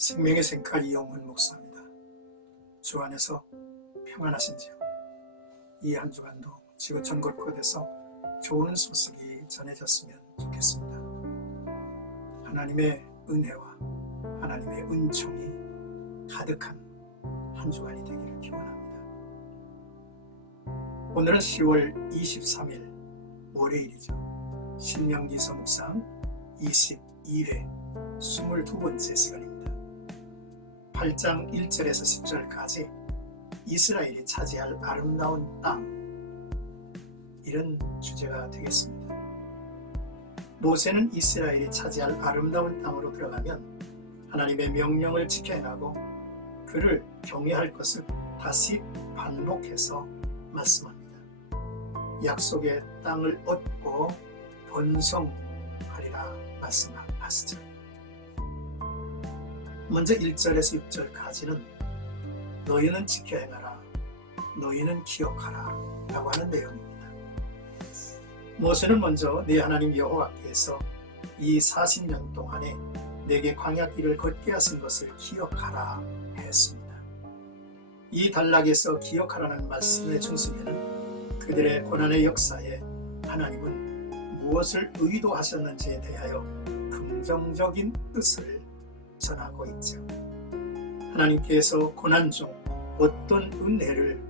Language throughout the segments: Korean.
생명의 생각 이영훈 목사입니다. 주 안에서 평안하신지요? 이 한 주간도 지구촌 곳곳에서 좋은 소식이 전해졌으면 좋겠습니다. 하나님의 은혜와 하나님의 은총이 가득한 한 주간이 되기를 기원합니다. 오늘은 10월 23일 월요일이죠. 신명기서 묵상 22회 22번째 시간입니다. 8장 1절에서 10절까지 이스라엘이 차지할 아름다운 땅, 이런 주제가 되겠습니다. 모세는 이스라엘이 차지할 아름다운 땅으로 들어가면 하나님의 명령을 지켜 행하고 그를 경외할 것을 다시 반복해서 말씀합니다. 약속의 땅을 얻고 번성하리라 말씀하시죠. 먼저 1절에서 6절까지는 너희는 지켜 행하라, 너희는 기억하라 라고 하는 내용입니다. 모세는 먼저 네 하나님 여호와께서 이 40년 동안에 내게 광야길을 걷게 하신 것을 기억하라 했습니다. 이 단락에서 기억하라는 말씀의 중심에는 그들의 고난의 역사에 하나님은 무엇을 의도하셨는지에 대하여 긍정적인 뜻을 전하고 있죠. 하나님께서 고난 중 어떤 은혜를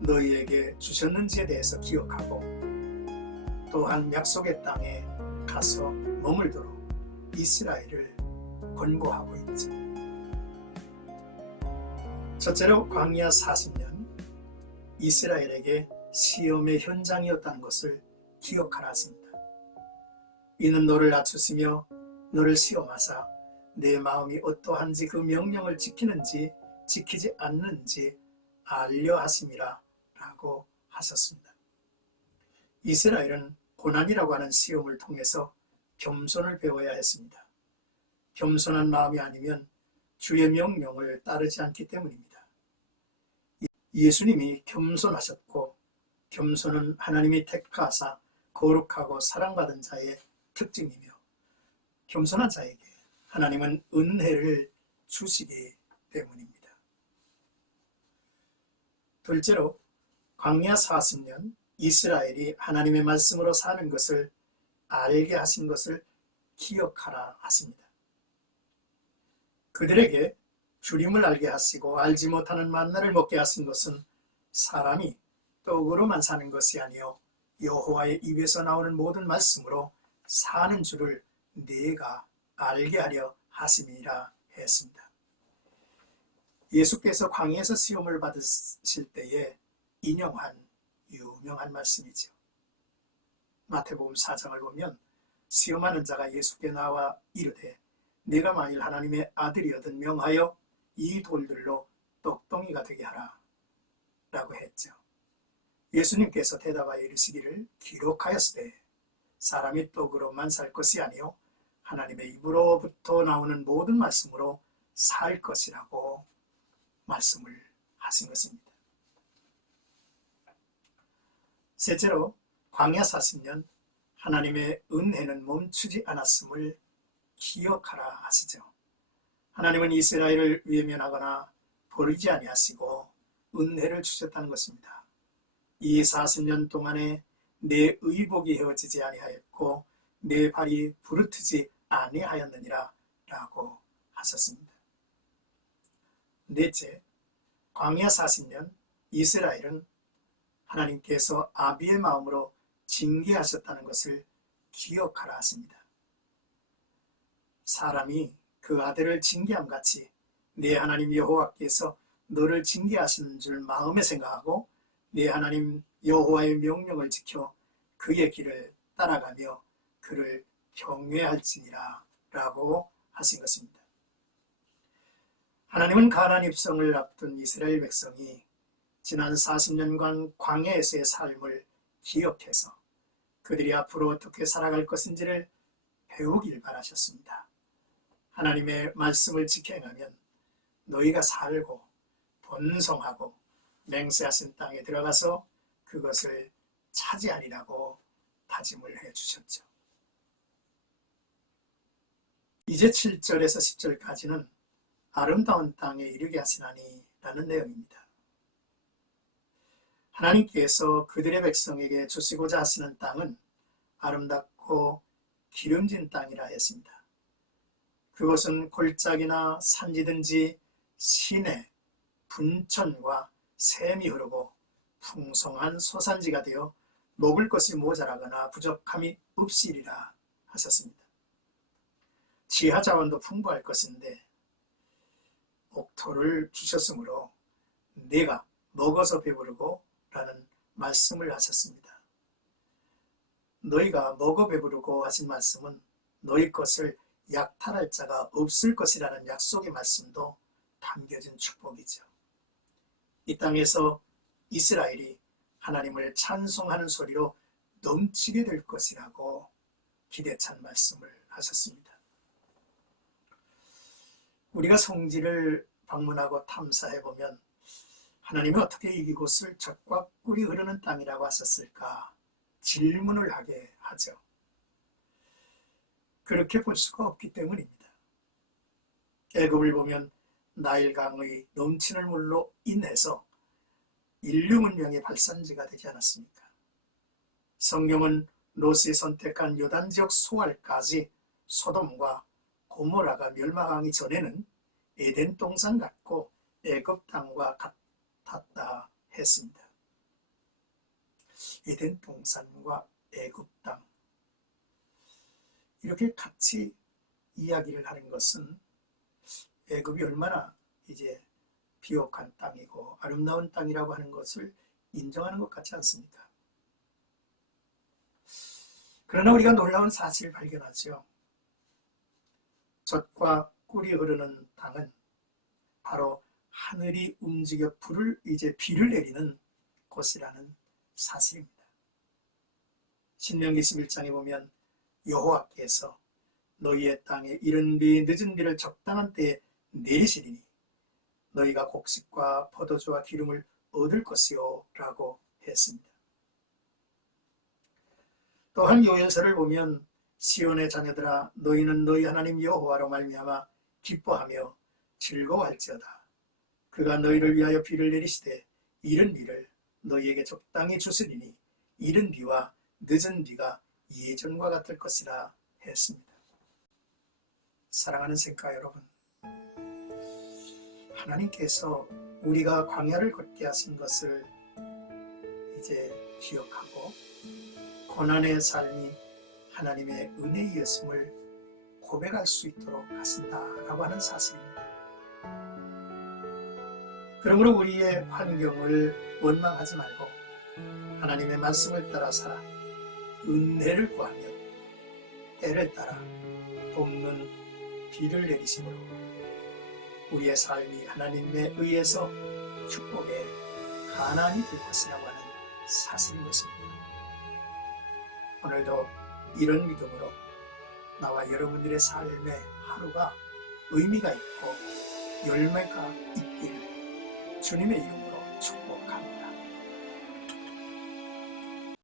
너희에게 주셨는지에 대해서 기억하고 또한 약속의 땅에 가서 머물도록 이스라엘을 권고하고 있죠. 첫째로 광야 40년 이스라엘에게 시험의 현장이었다는 것을 기억하라 하십니다. 이는 너를 낮추시며 너를 시험하사 내 마음이 어떠한지 그 명령을 지키는지 지키지 않는지 알려 하심이라 라고 하셨습니다. 이스라엘은 고난이라고 하는 시험을 통해서 겸손을 배워야 했습니다. 겸손한 마음이 아니면 주의 명령을 따르지 않기 때문입니다. 예수님이 겸손하셨고 겸손은 하나님이 택하사 거룩하고 사랑받은 자의 특징이며 겸손한 자에게 하나님은 은혜를 주시기 때문입니다. 둘째로 광야 40년 이스라엘이 하나님의 말씀으로 사는 것을 알게 하신 것을 기억하라 하십니다. 그들에게 주림을 알게 하시고 알지 못하는 만나를 먹게 하신 것은 사람이 떡으로만 사는 것이 아니요 여호와의 입에서 나오는 모든 말씀으로 사는 줄을 네가 알게 하려 하심이라 했습니다. 예수께서 광야에서 시험을 받으실 때에 인용한 유명한 말씀이죠. 마태복음 4장을 보면 시험하는 자가 예수께 나와 이르되 네가 만일 하나님의 아들이거든 명하여 이 돌들로 떡덩이가 되게 하라 라고 했죠. 예수님께서 대답하여 이르시기를 기록하였으되 사람이 떡으로만 살 것이 아니요 하나님의 입으로부터 나오는 모든 말씀으로 살 것이라고 말씀을 하신 것입니다. 셋째로 광야 40년 하나님의 은혜는 멈추지 않았음을 기억하라 하시죠. 하나님은 이스라엘을 외면하거나 버리지 아니하시고 은혜를 주셨다는 것입니다. 이 40년 동안에 내 의복이 헤어지지 아니하였고 내 발이 부르트지 아니하였느니라 라고 하셨습니다. 넷째, 광야 40년 이스라엘은 하나님께서 아비의 마음으로 징계하셨다는 것을 기억하라 하십니다. 사람이 그 아들을 징계함 같이 내 하나님 여호와께서 너를 징계하시는 줄 마음에 생각하고 내 하나님 여호와의 명령을 지켜 그의 길을 따라가며 그를 경외할지니라 라고 하신 것입니다. 하나님은 가나안 입성을 앞둔 이스라엘 백성이 지난 40년간 광야에서의 삶을 기억해서 그들이 앞으로 어떻게 살아갈 것인지를 배우길 바라셨습니다. 하나님의 말씀을 지켜 행하면 너희가 살고 번성하고 맹세하신 땅에 들어가서 그것을 차지하리라고 다짐을 해주셨죠. 이제 7절에서 10절까지는 아름다운 땅에 이르게 하시나니 라는 내용입니다. 하나님께서 그들의 백성에게 주시고자 하시는 땅은 아름답고 기름진 땅이라 했습니다. 그곳은 골짜기나 산지든지 시내, 분천과 샘이 흐르고 풍성한 소산지가 되어 먹을 것이 모자라거나 부족함이 없으리라 하셨습니다. 지하 자원도 풍부할 것인데 옥토를 주셨으므로 내가 먹어서 배부르고 라는 말씀을 하셨습니다. 너희가 먹어 배부르고 하신 말씀은 너희 것을 약탈할 자가 없을 것이라는 약속의 말씀도 담겨진 축복이죠. 이 땅에서 이스라엘이 하나님을 찬송하는 소리로 넘치게 될 것이라고 기대찬 말씀을 하셨습니다. 우리가 성지를 방문하고 탐사해보면 하나님이 어떻게 이곳을 젖과 꿀이 흐르는 땅이라고 하셨을까 질문을 하게 하죠. 그렇게 볼 수가 없기 때문입니다. 애굽을 보면 나일강의 넘치는 물로 인해서 인류 문명의 발산지가 되지 않았습니까? 성경은 롯이 선택한 요단 지역 소알까지 소돔과 고모라가 멸망하기 전에는 에덴 동산 같고 애굽 땅과 같았다 했습니다. 에덴 동산과 애굽 땅, 이렇게 같이 이야기를 하는 것은 애굽이 얼마나 이제 비옥한 땅이고 아름다운 땅이라고 하는 것을 인정하는 것 같지 않습니까? 그러나 우리가 놀라운 사실을 발견하죠. 젖과 꿀이 흐르는 땅은 바로 하늘이 움직여 비를 내리는 곳이라는 사실입니다. 신명기 11장에 보면 여호와께서 너희의 땅에 이른 비 늦은 비를 적당한 때에 내리시리니 너희가 곡식과 포도주와 기름을 얻을 것이요 라고 했습니다. 또한 요엘서를 보면 시온의 자녀들아 너희는 너희 하나님 여호와로 말미암아 기뻐하며 즐거워할지어다. 그가 너희를 위하여 비를 내리시되 이른 비를 너희에게 적당히 주시리니 이른 비와 늦은 비가 예전과 같을 것이라 했습니다. 사랑하는 생가 여러분, 하나님께서 우리가 광야를 걷게 하신 것을 이제 기억하고 고난의 삶이 하나님의 은혜이었음을 고백할 수 있도록 하신다라고 하는 사실입니다. 그러므로 우리의 환경을 원망하지 말고 하나님의 말씀을 따라 살아 은혜를 구하며 때를 따라 돕는 비를 내리심으로 우리의 삶이 하나님에 의해서 축복의 가난이 될 것이라고 하는 사실인 것입니다. 오늘도 이런 믿음으로 나와 여러분들의 삶의 하루가 의미가 있고 열매가 있기를 주님의 이름으로 축복합니다.